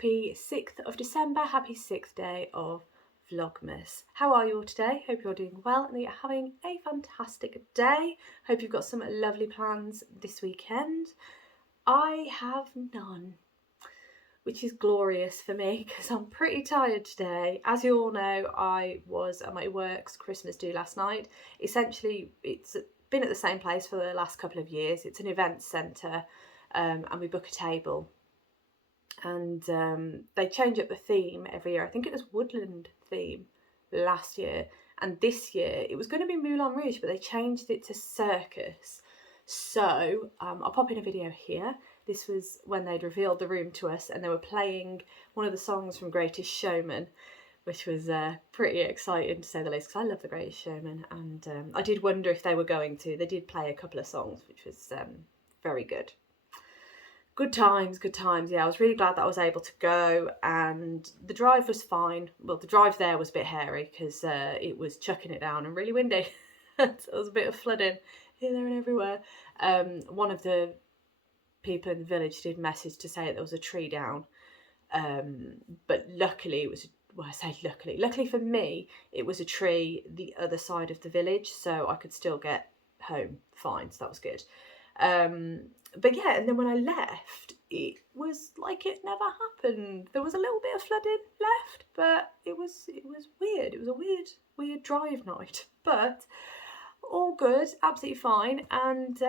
Happy 6th of December, happy 6th day of Vlogmas. How are you all today? Hope you're doing well and that you're having a fantastic day. Hope you've got some lovely plans this weekend. I have none, which is glorious for me because I'm pretty tired today. As you all know, I was at my work's Christmas do last night. Essentially, it's been at the same place for the last couple of years. It's an event centre and we book a table. And they change up the theme every year. I think it was woodland theme last year, and this year it was going to be Moulin Rouge, but they changed it to circus. So I'll pop in a video here. This was when they'd revealed the room to us, and they were playing one of the songs from Greatest Showman, which was pretty exciting to say the least, because I love the Greatest Showman, and I did wonder if they were going to. They did play a couple of songs, which was very good. Good times, good times. Yeah, I was really glad that I was able to go, and the drive was fine. Well, the drive there was a bit hairy because it was chucking it down and really windy. So there was a bit of flooding here, there and everywhere. One of the people in the village did message to say there was a tree down, but luckily it was, well, I say luckily for me, it was a tree the other side of the village, so I could still get home fine, so that was good. But yeah, and then when I left, it was like it never happened. There was a little bit of flooding left, but it was weird. It was a weird drive night, but all good, absolutely fine. And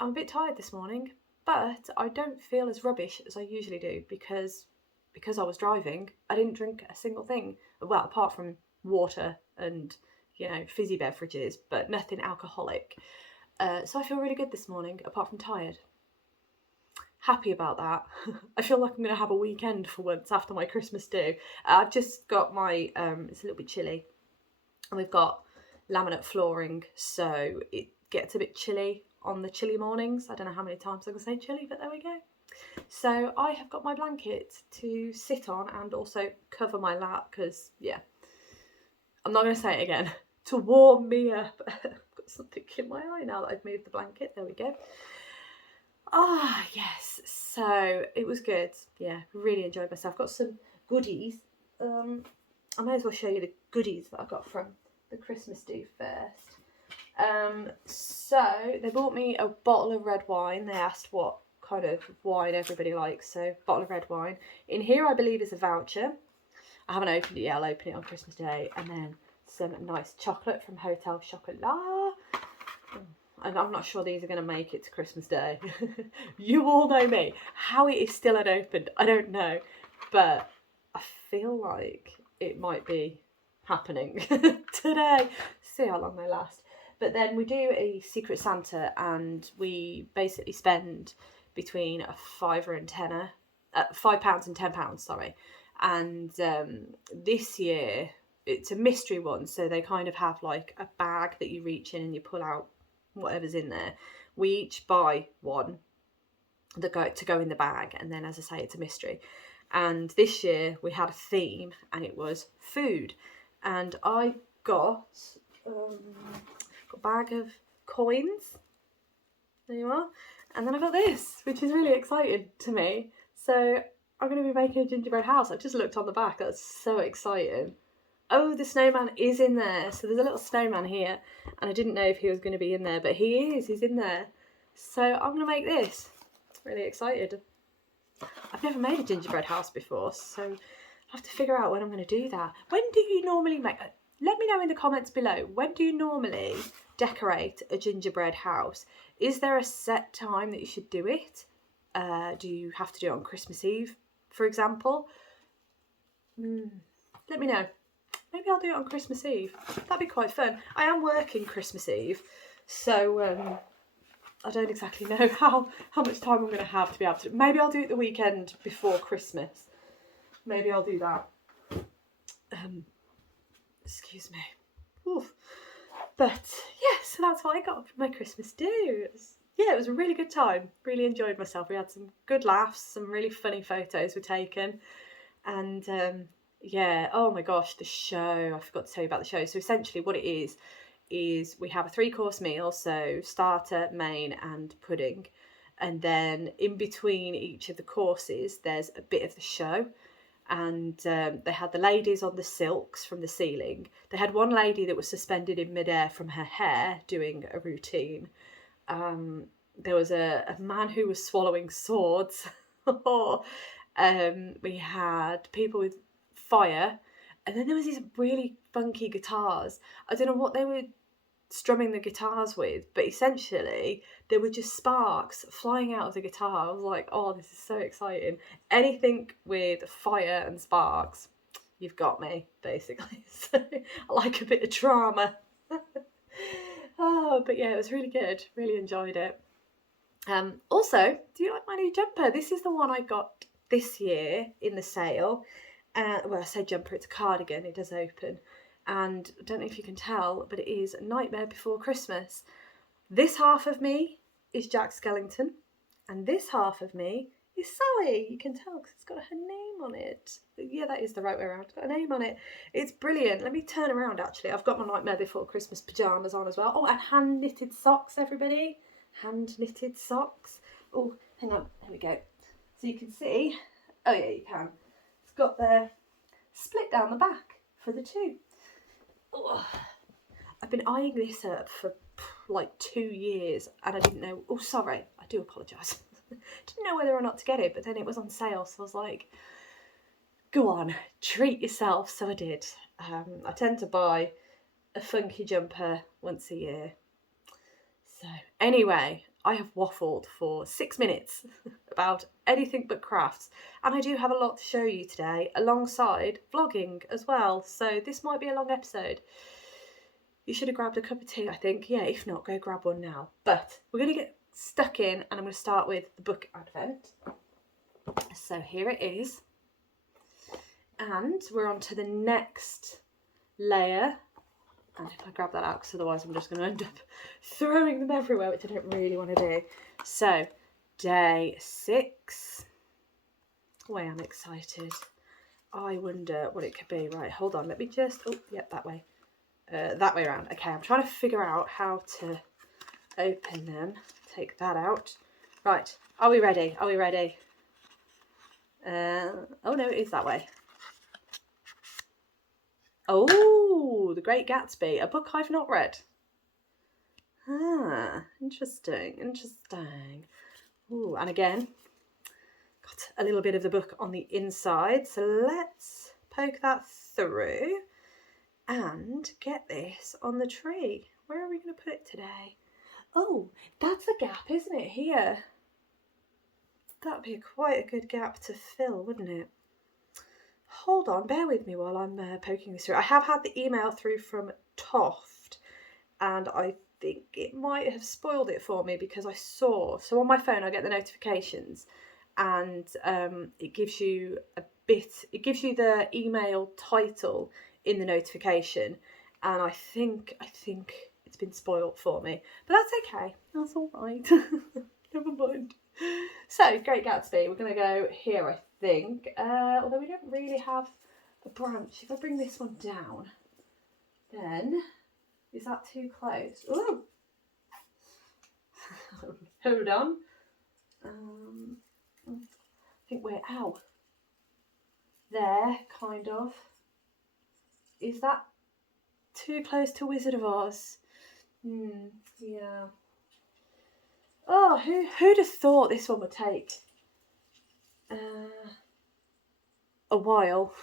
I'm a bit tired this morning, but I don't feel as rubbish as I usually do because I was driving. I didn't drink a single thing, well, apart from water and, you know, fizzy beverages, but nothing alcoholic. So I feel really good this morning, apart from tired. Happy about that. I feel like I'm going to have a weekend for once after my Christmas do. I've just got my, it's a little bit chilly, and we've got laminate flooring, so it gets a bit chilly on the chilly mornings. I don't know how many times I'm going to say chilly, but there we go. So I have got my blanket to sit on and also cover my lap because, yeah, I'm not going to say it again, to warm me up. Something in my eye now that I've moved the blanket. There we go. Ah, yes. So it was good. Yeah, really enjoyed myself. Got some goodies. I may as well show you the goodies that I got from the Christmas do first. So they bought me a bottle of red wine. They asked what kind of wine everybody likes. So bottle of red wine. In here, I believe, is a voucher. I haven't opened it yet. I'll open it on Christmas Day. And then some nice chocolate from Hotel Chocolat. And I'm not sure these are going to make it to Christmas Day. You all know me. How it is still unopened, I don't know. But I feel like it might be happening today. See how long they last. But then we do a Secret Santa, and we basically spend between a £5 and £10, sorry. And this year, it's a mystery one, so they kind of have like a bag that you reach in and you pull out whatever's in there. We each buy one to go in the bag, and then, as I say, it's a mystery. And this year we had a theme, and it was food. And I got a bag of coins. There you are. And then I got this, which is really exciting to me. So I'm going to be making a gingerbread house. I just looked on the back. That's so exciting. Oh, the snowman is in there. So there's a little snowman here, and I didn't know if he was going to be in there, but he is. He's in there. So I'm going to make this. Really excited. I've never made a gingerbread house before, so I'll have to figure out when I'm going to do that. When do you normally make... Let me know in the comments below. When do you normally decorate a gingerbread house? Is there a set time that you should do it? Do you have to do it on Christmas Eve, for example? Let me know. Maybe I'll do it on Christmas Eve. That'd be quite fun. I am working Christmas Eve, so I don't exactly know how much time I'm going to have to be able to. Maybe I'll do it the weekend before Christmas. Maybe I'll do that. Excuse me. Oof. But yeah, so that's what I got for my Christmas do. It was a really good time. Really enjoyed myself. We had some good laughs. Some really funny photos were taken, and yeah, oh my gosh, the show. I forgot to tell you about the show. So essentially what it is we have a 3-course meal, so starter, main and pudding. and then in between each of the courses there's a bit of the show. And they had the ladies on the silks from the ceiling. They had one lady that was suspended in midair from her hair doing a routine. There was a man who was swallowing swords. We had people with fire, and then there was these really funky guitars. I don't know what they were strumming the guitars with, but essentially there were just sparks flying out of the guitar. I was like, oh, this is so exciting. Anything with fire and sparks, you've got me, basically. So I like a bit of drama. Oh, but yeah, it was really good. Really enjoyed it. Also, do you like my new jumper? This is the one I got this year in the sale. Well, I say jumper, it's a cardigan. It does open. And I don't know if you can tell, but it is Nightmare Before Christmas. This half of me is Jack Skellington, and this half of me is Sally. You can tell because it's got her name on it. Yeah, that is the right way around. It's got a name on it. It's brilliant. Let me turn around, actually. I've got my Nightmare Before Christmas pyjamas on as well. Oh, and hand-knitted socks, everybody. Hand-knitted socks. Oh, hang on. There we go. So you can see. Oh, yeah, you can. It's got the split down the back for the two. Oh, I've been eyeing this up for like 2 years and I didn't know. Oh, sorry, I do apologise. Didn't know whether or not to get it, but then it was on sale, so I was like, go on, treat yourself. So I did. I tend to buy a funky jumper once a year. So anyway, I have waffled for 6 minutes about anything but crafts, and I do have a lot to show you today alongside vlogging as well, so this might be a long episode. You should have grabbed a cup of tea, I think. Yeah, if not, go grab one now. But we're going to get stuck in, and I'm going to start with the book advent. So here it is, and we're on to the next layer. And if I grab that out, because otherwise I'm just going to end up throwing them everywhere, which I don't really want to do. So, day 6. Oh, I am excited. I wonder what it could be. Right, hold on. Let me just... Oh, yep, that way. That way around. Okay, I'm trying to figure out how to open them. Take that out. Right, are we ready? Are we ready? Oh, no, it is that way. Oh, The Great Gatsby, a book I've not read. Ah, interesting, interesting. Ooh, and again, got a little bit of the book on the inside. So let's poke that through and get this on the tree. Where are we going to put it today? Oh, that's a gap, isn't it, here? That'd be quite a good gap to fill, wouldn't it? Hold on, bear with me while I'm poking this through. I have had the email through from Toft, and I think it might have spoiled it for me because I saw, so on my phone I get the notifications, and it gives you the email title in the notification, and I think it's been spoiled for me, but that's okay, that's all right. Never mind. So, Great Gatsby, we're going to go here, I think, although we don't really have a branch. If I bring this one down, then, is that too close? Ooh! Hold on. I think we're out. There, kind of. Is that too close to Wizard of Oz? Yeah. Oh, who'd have thought this one would take a while?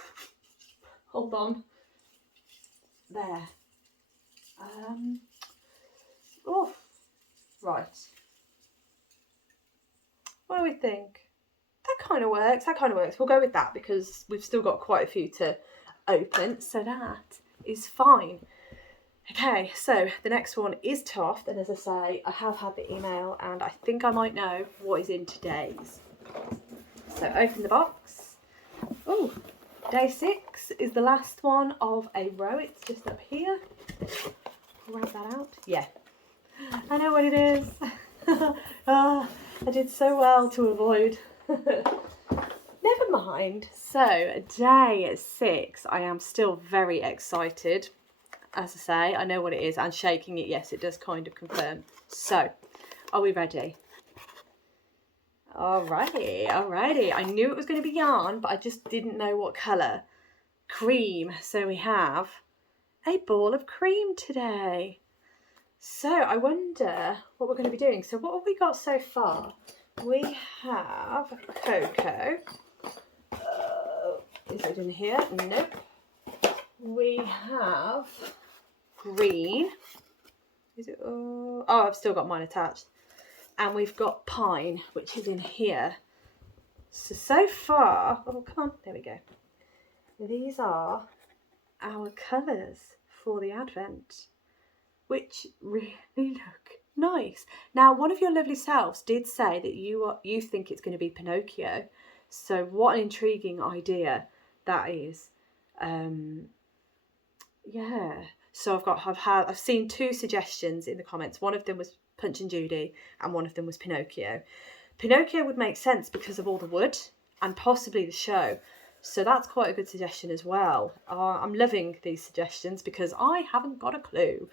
Hold on. There. Oh, right. What do we think? That kind of works. That kind of works. We'll go with that because we've still got quite a few to open, so that is fine. Okay, so the next one is Toft, and as I say, I have had the email and I think I might know what is in today's. So open the box. Oh, day 6 is the last one of a row. It's just up here. Grab that out. Yeah, I know what it is. I did so well to avoid. Never mind. So day 6, I am still very excited. As I say, I know what it is, and shaking it, yes, it does kind of confirm. So, are we ready? Alrighty. I knew it was going to be yarn, but I just didn't know what colour. Cream. So we have a ball of cream today. So I wonder what we're going to be doing. So what have we got so far? We have cocoa. Is it in here? Nope. We have green. Is it? Oh, I've still got mine attached. And we've got pine, which is in here. So far, oh, come on, there we go. These are our colours for the Advent, which really look nice. Now, one of your lovely selves did say that you think it's going to be Pinocchio. So what an intriguing idea that is. Yeah. So I've seen two suggestions in the comments. One of them was Punch and Judy and one of them was Pinocchio. Pinocchio would make sense because of all the wood and possibly the show. So that's quite a good suggestion as well. I'm loving these suggestions because I haven't got a clue.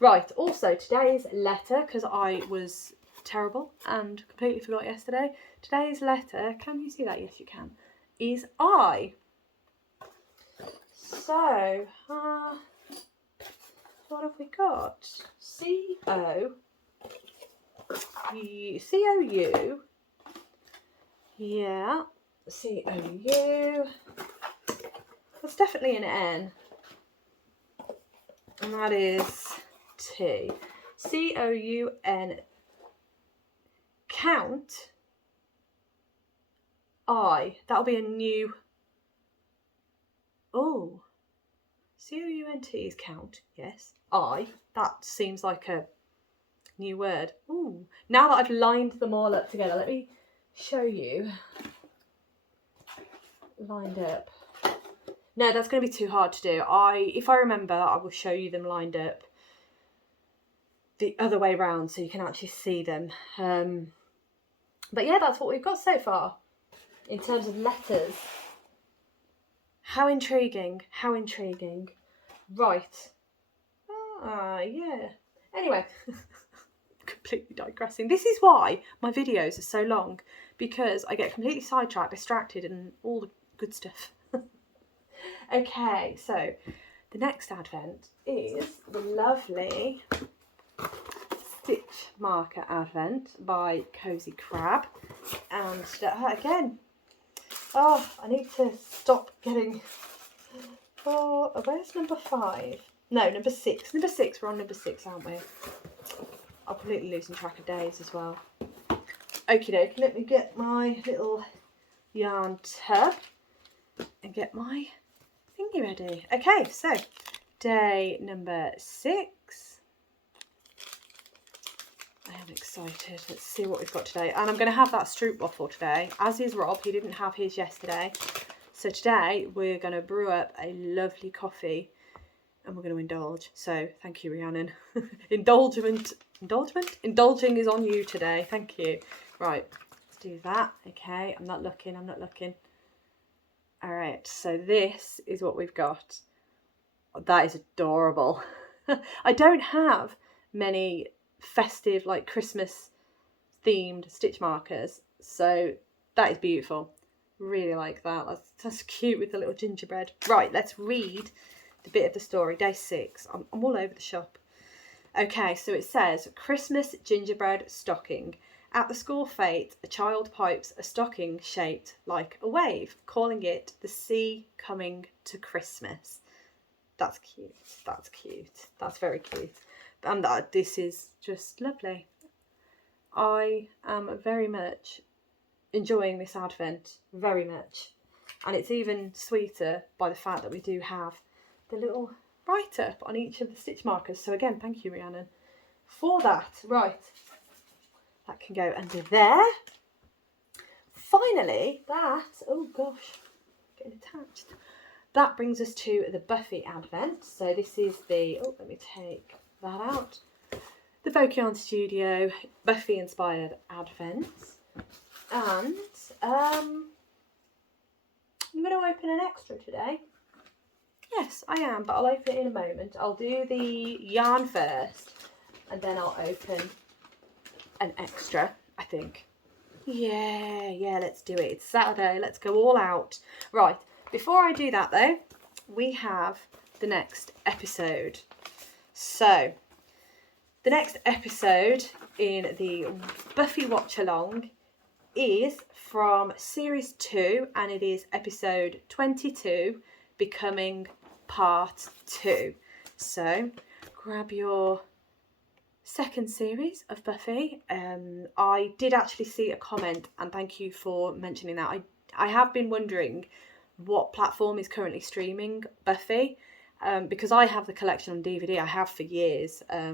Right, also today's letter, because I was terrible and completely forgot yesterday. Today's letter, can you see that? Yes, you can. Is I. So, what have we got? C-O-U. Yeah, C-O-U. That's definitely an N. And that is T. C-O-U-N. Count. I. That'll be a new... Oh. C-O-U-N-T is count. Yes. I. That seems like a new word. Ooh. Now that I've lined them all up together, let me show you. Lined up. No, that's going to be too hard to do. If I remember, I will show you them lined up the other way round so you can actually see them. But yeah, that's what we've got so far in terms of letters. How intriguing. How intriguing. Right. Yeah. Anyway, completely digressing. This is why my videos are so long, because I get completely sidetracked, distracted and all the good stuff. Okay, so the next Advent is the lovely Stitch Marker Advent by Cozy Crab. And again, oh, I need to stop getting... Oh, where's number 5? No, number 6. Number 6, we're on number 6, aren't we? I'm completely losing track of days as well. Okie dokie, let me get my little yarn tub and get my thingy ready. Okay, so day number 6. I am excited. Let's see what we've got today. And I'm going to have that Stroop waffle today, as is Rob. He didn't have his yesterday. So today we're going to brew up a lovely coffee and we're going to indulge. So thank you, Rhiannon. Indulging is on you today. Thank you. Right, let's do that. Okay, I'm not looking. All right, so this is what we've got. That is adorable. I don't have many festive, like Christmas themed stitch markers, so that is beautiful. Really like that. That's cute with the little gingerbread. Right, let's read the bit of the story. Day 6. I'm all over the shop. Okay, so it says, Christmas gingerbread stocking. At the school fete, a child pipes a stocking shaped like a wave, calling it the sea coming to Christmas. That's cute. That's cute. That's very cute. And this is just lovely. I am very much enjoying this Advent. Very much. And it's even sweeter by the fact that we do have the little write-up on each of the stitch markers. So again, thank you, Rhiannon, for that. Right. That can go under there. Finally, oh gosh, getting attached. That brings us to the Buffy Advent. So this is the, let me take that out. The Folk Yarn Studio Buffy inspired Advent. And I'm going to open an extra today. Yes, I am, but I'll open it in a moment. I'll do the yarn first and then I'll open an extra, I think. Yeah, let's do it. It's Saturday, let's go all out. Right, before I do that though, we have the next episode. So, the next episode in the Buffy watch along is from series 2, and it is episode 22, Becoming Part 2. So, grab your second series of Buffy. I did actually see a comment, and thank you for mentioning that. I have been wondering what platform is currently streaming Buffy, because I have the collection on DVD. I have for years. I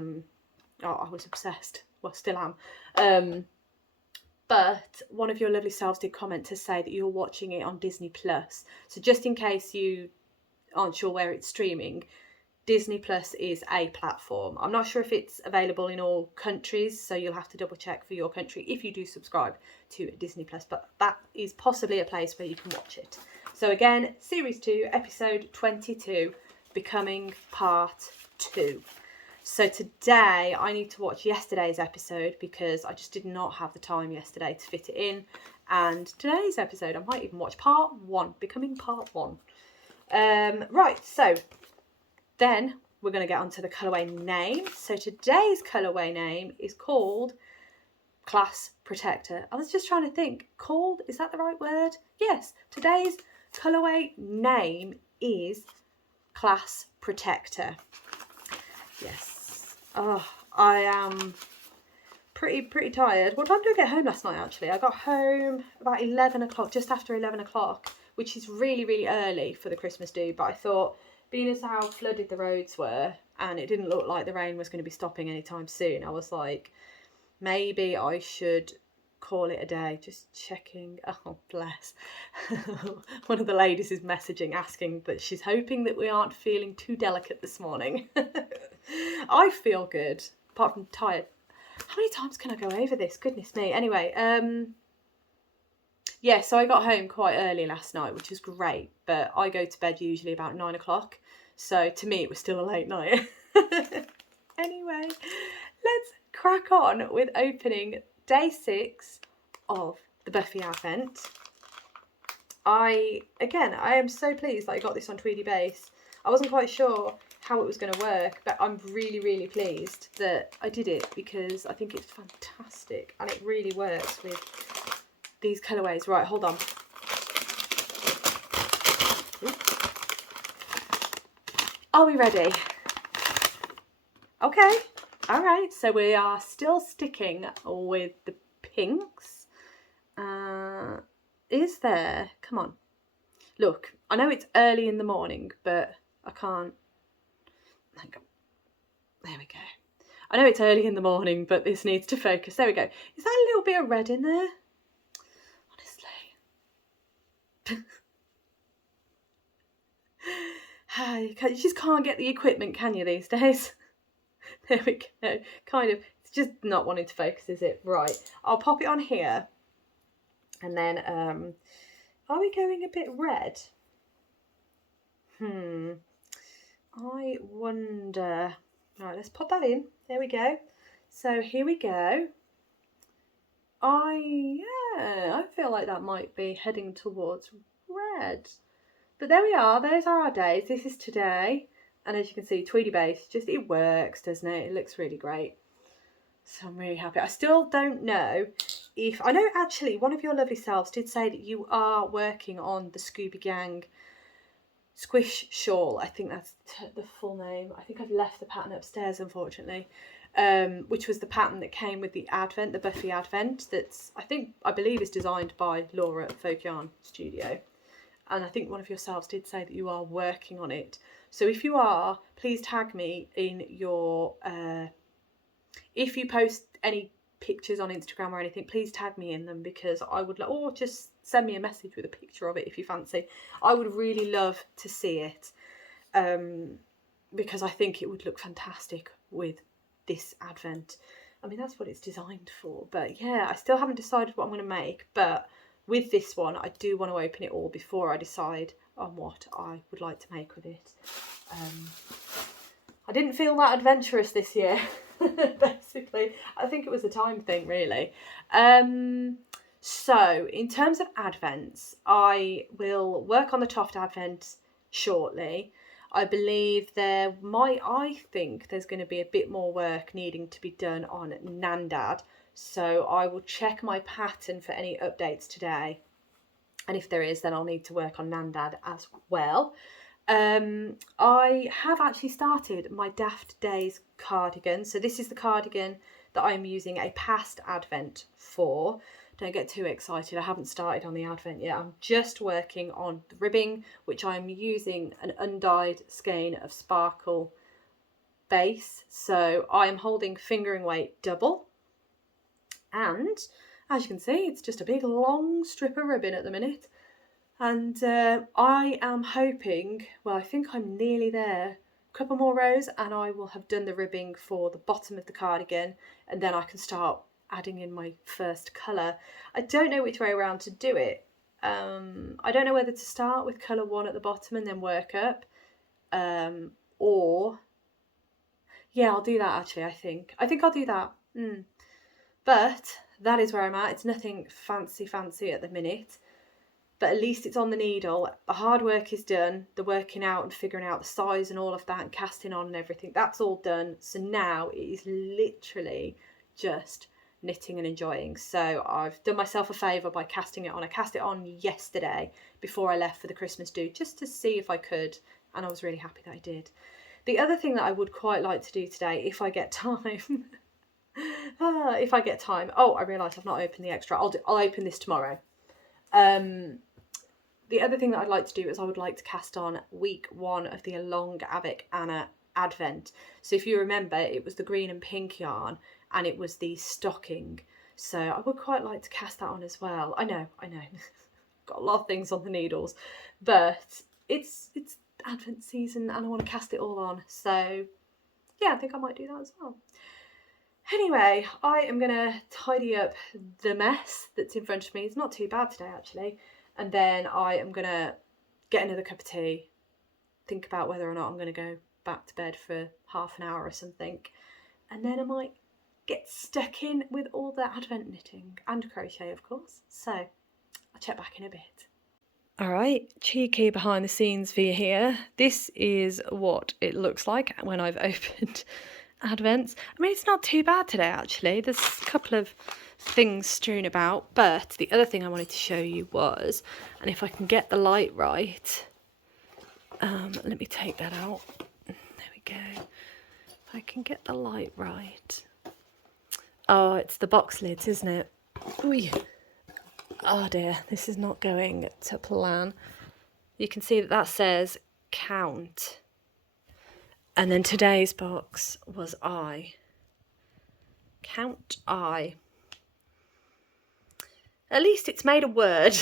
was obsessed. Well, still am. But one of your lovely selves did comment to say that you're watching it on Disney Plus. So just in case you aren't sure where it's streaming, Disney Plus is a platform. I'm not sure if it's available in all countries, so you'll have to double check for your country if you do subscribe to Disney Plus, but that is possibly a place where you can watch it. So again, series 2, episode 22, Becoming Part 2. So today I need to watch yesterday's episode because I just did not have the time yesterday to fit it in. And today's episode, I might even watch part 1, Becoming Part 1. Right, so then we're going to get onto the colourway name. So today's colourway name is called Class Protector. I was just trying to think, called, is that the right word? Yes, today's colourway name is Class Protector. Yes. Oh, I am pretty tired. What time did I get home last night, actually? I got home about 11 o'clock, just after 11 o'clock, which is really early for the Christmas do. But I thought, being as how flooded the roads were, and it didn't look like the rain was going to be stopping anytime soon, I was like, maybe I should call it a day. Just checking. Oh, bless. One of the ladies is messaging asking that she's hoping that we aren't feeling too delicate this morning. I feel good, apart from tired. How many times can I go over this? Goodness me. Anyway, yeah, so I got home quite early last night, which was great, but I go to bed usually about 9 o'clock, so to me it was still a late night. Anyway, let's crack on with opening day 6 of the Buffy Advent. I am so pleased that I got this on Tweedy Base. I wasn't quite sure how it was going to work, but I'm really pleased that I did it because I think it's fantastic and it really works with these colourways. Right, hold on. Are we ready? Okay, all right, so we are still sticking with the pinks. Is there, come on, look, I know it's early in the morning, but I can't, hang on, there we go. I know it's early in the morning, but this needs to focus. There we go. Is that a little bit of red in there? Honestly. You just can't get the equipment, can you, these days? There we go. Kind of. It's just not wanting to focus, is it? Right. I'll pop it on here. And then, are we going a bit red? I wonder. Right, let's pop that in. There we go. So here we go. I feel like that might be heading towards red. But there we are. Those are our days. This is today. And as you can see, Tweedy Base, just it works, doesn't it? It looks really great. So I'm really happy. I still don't know if... I know actually one of your lovely selves did say that you are working on the Scooby Gang Squish Shawl. I think that's the full name. I think I've left the pattern upstairs, unfortunately. Which was the pattern that came with the Advent, the Buffy Advent. That's, I believe is designed by Laura at Folk Yarn Studio. And I think one of yourselves did say that you are working on it. So if you are, please tag me in your... if you post any pictures on Instagram or anything, please tag me in them, because I would... or just send me a message with a picture of it if you fancy. I would really love to see it. Because I think it would look fantastic with this Advent. I mean, that's what it's designed for. But yeah, I still haven't decided what I'm going to make. But with this one, I do want to open it all before I decide on what I would like to make with it. I didn't feel that adventurous this year, basically. I think it was a time thing, really. So in terms of advents, I will work on the Toft advent shortly. I think there's going to be a bit more work needing to be done on Gnandad. So I will check my pattern for any updates today. And if there is, then I'll need to work on Gnandad as well. I have actually started my Daft Days cardigan. So this is the cardigan that I'm using a past advent for. Don't get too excited, I haven't started on the advent yet. I'm just working on the ribbing, which I'm using an undyed skein of sparkle base. So I am holding fingering weight double, and as you can see, it's just a big long strip of ribbon at the minute. And I am hoping, well, I think I'm nearly there, a couple more rows and I will have done the ribbing for the bottom of the cardigan, and then I can start adding in my first colour. I don't know which way around to do it. I don't know whether to start with colour 1 at the bottom and then work up, or yeah, I'll do that actually. I think I'll do that. But that is where I'm at. It's nothing fancy at the minute, but at least it's on the needle. The hard work is done, the working out and figuring out the size and all of that and casting on and everything, that's all done. So now it is literally just knitting and enjoying. So I've done myself a favour by casting it on. I cast it on yesterday before I left for the Christmas do, just to see if I could, and I was really happy that I did. The other thing that I would quite like to do today, if I get time, oh, I realised I've not opened the extra. I'll open this tomorrow. The other thing that I'd like to do is I would like to cast on week 1 of the Unavailable Anna Advent. So if you remember, it was the green and pink yarn and it was the stocking. So I would quite like to cast that on as well. I know. Got a lot of things on the needles, but it's Advent season and I want to cast it all on. So yeah, I think I might do that as well. Anyway, I am going to tidy up the mess that's in front of me. It's not too bad today, actually. And then I am going to get another cup of tea, think about whether or not I'm going to go back to bed for half an hour or something. And then I might get stuck in with all the advent knitting and crochet, of course. So I'll check back in a bit. All right, cheeky behind the scenes view here. This is what it looks like when I've opened advents. I mean, it's not too bad today, actually. There's a couple of things strewn about, but the other thing I wanted to show you was, and if I can get the light right, let me take that out. There we go. If I can get the light right. Oh, it's the box lids, isn't it? Ooh. Oh dear, this is not going to plan. You can see that says count. And then today's box was I. Count I. At least it's made a word.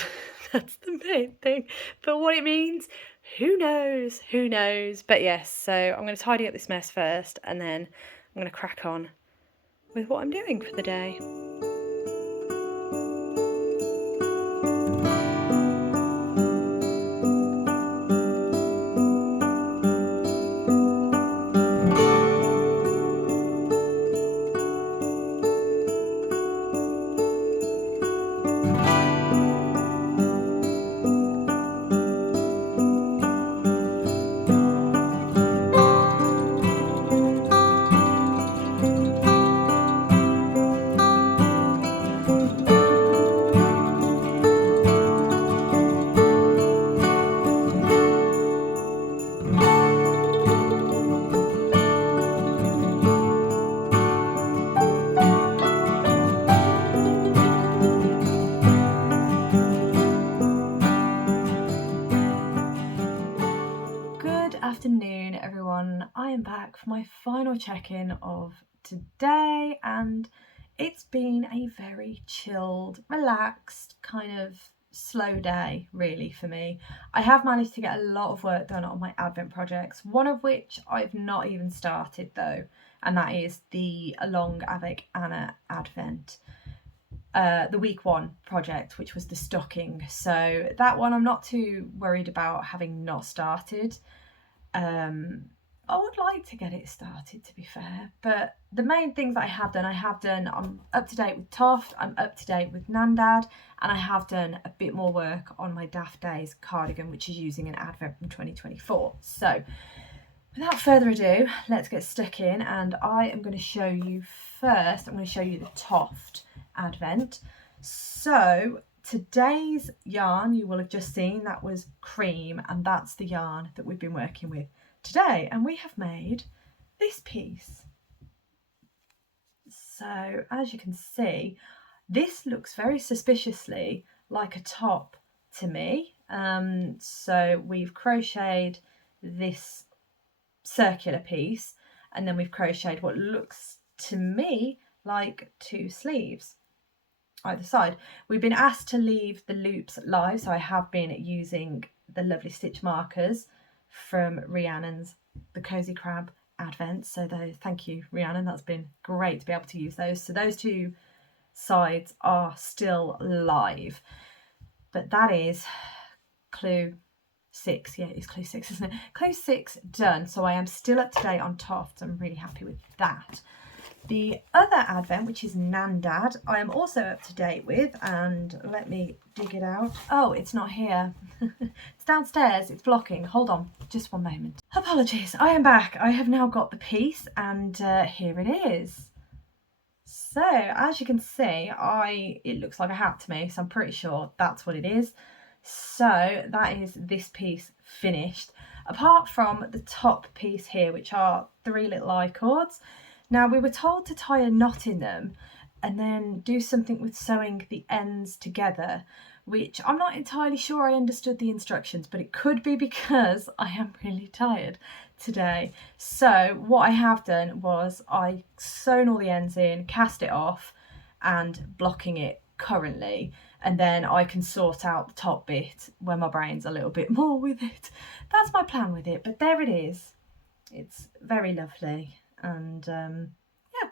That's the main thing. But what it means, who knows? Who knows? But yes, so I'm going to tidy up this mess first and then I'm going to crack on with what I'm doing for the day. Afternoon, everyone. I am back for my final check-in of today, and it's been a very chilled, relaxed, kind of slow day really for me. I have managed to get a lot of work done on my advent projects, one of which I've not even started though, and that is the Along Avec Anna Advent. The week 1 project, which was the stocking. So that one I'm not too worried about having not started. I would like to get it started, to be fair, but the main things that I have done, I'm up to date with Toft, I'm up to date with Gnandad, and I have done a bit more work on my Daft Days cardigan, which is using an advent from 2024. So without further ado, let's get stuck in, and I am going to show you first, I'm going to show you the Toft advent. So today's yarn you will have just seen, that was cream, and that's the yarn that we've been working with today, and we have made this piece. So as you can see, this looks very suspiciously like a top to me. So we've crocheted this circular piece, and then we've crocheted what looks to me like 2 sleeves either side. We've been asked to leave the loops live, so I have been using the lovely stitch markers from Rhiannon's The Cozy Crab Advent. So thank you, Rhiannon, that's been great to be able to use those. So those 2 sides are still live, but that is clue 6. Yeah, it's clue 6, isn't it? Clue 6 done. So I am still up to date on Toft. I'm really happy with that. The other advent, which is Gnandad, I am also up to date with, and let me dig it out. Oh, it's not here. It's downstairs, it's blocking. Hold on, just one moment. Apologies, I am back. I have now got the piece, and here it is. So as you can see, it looks like a hat to me, so I'm pretty sure that's what it is. So that is this piece finished, apart from the top piece here, which are 3 little I-cords. Now we were told to tie a knot in them and then do something with sewing the ends together, which I'm not entirely sure I understood the instructions, but it could be because I am really tired today. So what I have done was I sewn all the ends in, cast it off, and blocking it currently, and then I can sort out the top bit when my brain's a little bit more with it. That's my plan with it, but there it is. It's very lovely, and yeah,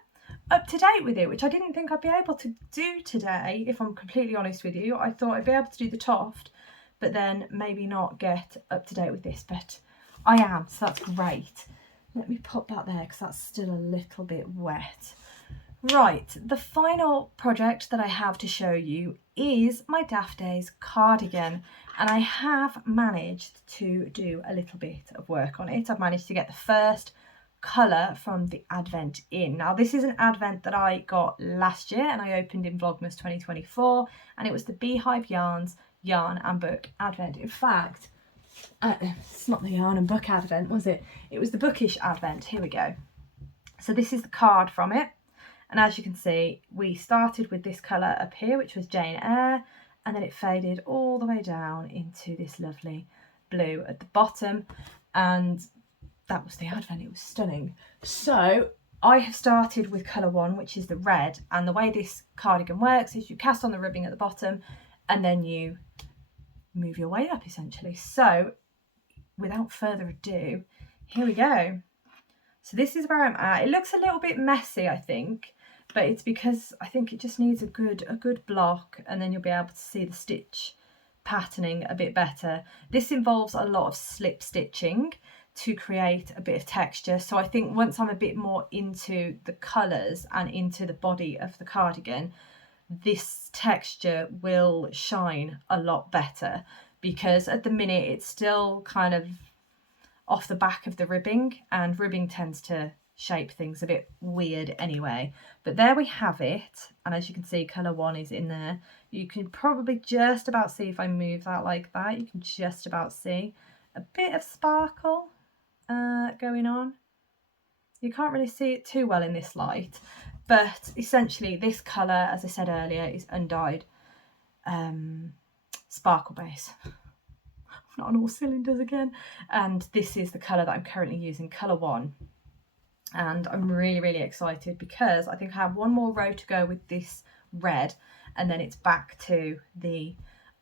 up to date with it, which I didn't think I'd be able to do today, if I'm completely honest with you. I thought I'd be able to do the Toft, but then maybe not get up to date with this, but I am, so that's great. Let me pop that there because that's still a little bit wet. Right, the final project that I have to show you is my Daft Days cardigan, and I have managed to do a little bit of work on it. I've managed to get the first colour from the advent in. Now this is an advent that I got last year and I opened in Vlogmas 2024, and it was the Beehive Yarns Yarn and Book Advent. In fact, it's not the Yarn and Book Advent, was it? It was the Bookish Advent. Here we go. So this is the card from it. And as you can see, we started with this colour up here, which was Jane Eyre, and then it faded all the way down into this lovely blue at the bottom. And that was the advent. It was stunning. So I have started with colour 1, which is the red. And the way this cardigan works is you cast on the ribbing at the bottom and then you move your way up, essentially. So without further ado, here we go. So this is where I'm at. It looks a little bit messy, I think, but it's because I think it just needs a good block, and then you'll be able to see the stitch patterning a bit better. This involves a lot of slip stitching to create a bit of texture. So I think once I'm a bit more into the colours and into the body of the cardigan, this texture will shine a lot better, because at the minute it's still kind of off the back of the ribbing, and ribbing tends to shape things a bit weird anyway. But there we have it, and as you can see, colour 1 is in there. You can probably just about see, if I move that like that, you can just about see a bit of sparkle going on. You can't really see it too well in this light, but essentially this colour, as I said earlier, is undyed sparkle base. Not on all cylinders again. And this is the colour that I'm currently using, colour 1. And I'm really excited because I think I have one more row to go with this red, and then it's back to the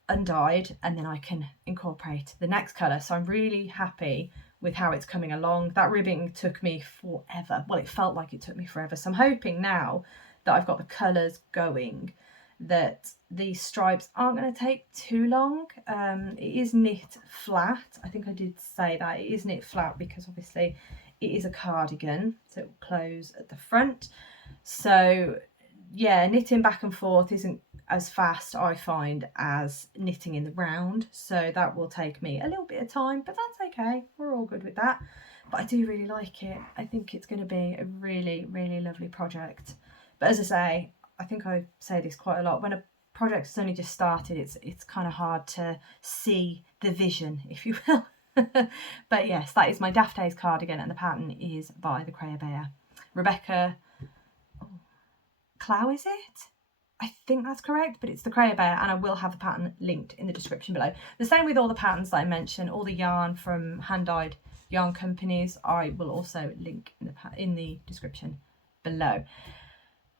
undyed, and then I can incorporate the next colour. So I'm really happy with how it's coming along. That ribbing took me forever. Well, it felt like it took me forever. So I'm hoping now that I've got the colours going that these stripes aren't going to take too long. It is knit flat. I think I did say that. It is knit flat because obviously it is a cardigan, so it will close at the front. So yeah, knitting back and forth isn't as fast, I find, as knitting in the round, so that will take me a little bit of time, but that's okay, we're all good with that. But I do really like it. I think it's going to be a really, really lovely project. But as I say, I think I say this quite a lot, when a project's only just started, it's kind of hard to see the vision, if you will. But yes, that is my Daft Days cardigan, and the pattern is by the Cray Bear. Rebecca Clow, is it? I think that's correct, but it's the Cray Bear, and I will have the pattern linked in the description below. The same with all the patterns that I mentioned, all the yarn from hand-dyed yarn companies, I will also link in the description below.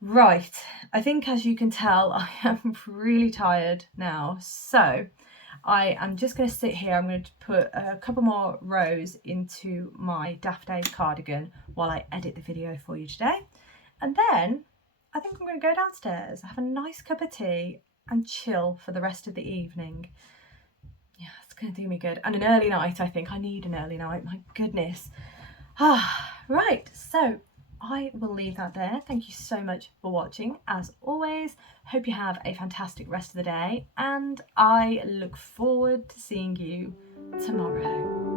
Right, I think as you can tell, I am really tired now, so I am just going to sit here. I'm going to put a couple more rows into my Daft Days cardigan while I edit the video for you today, and then I think I'm going to go downstairs, have a nice cup of tea and chill for the rest of the evening. Yeah, it's going to do me good. And an early night, I think. I need an early night, my goodness. Right, so I will leave that there. Thank you so much for watching. As always, hope you have a fantastic rest of the day, and I look forward to seeing you tomorrow.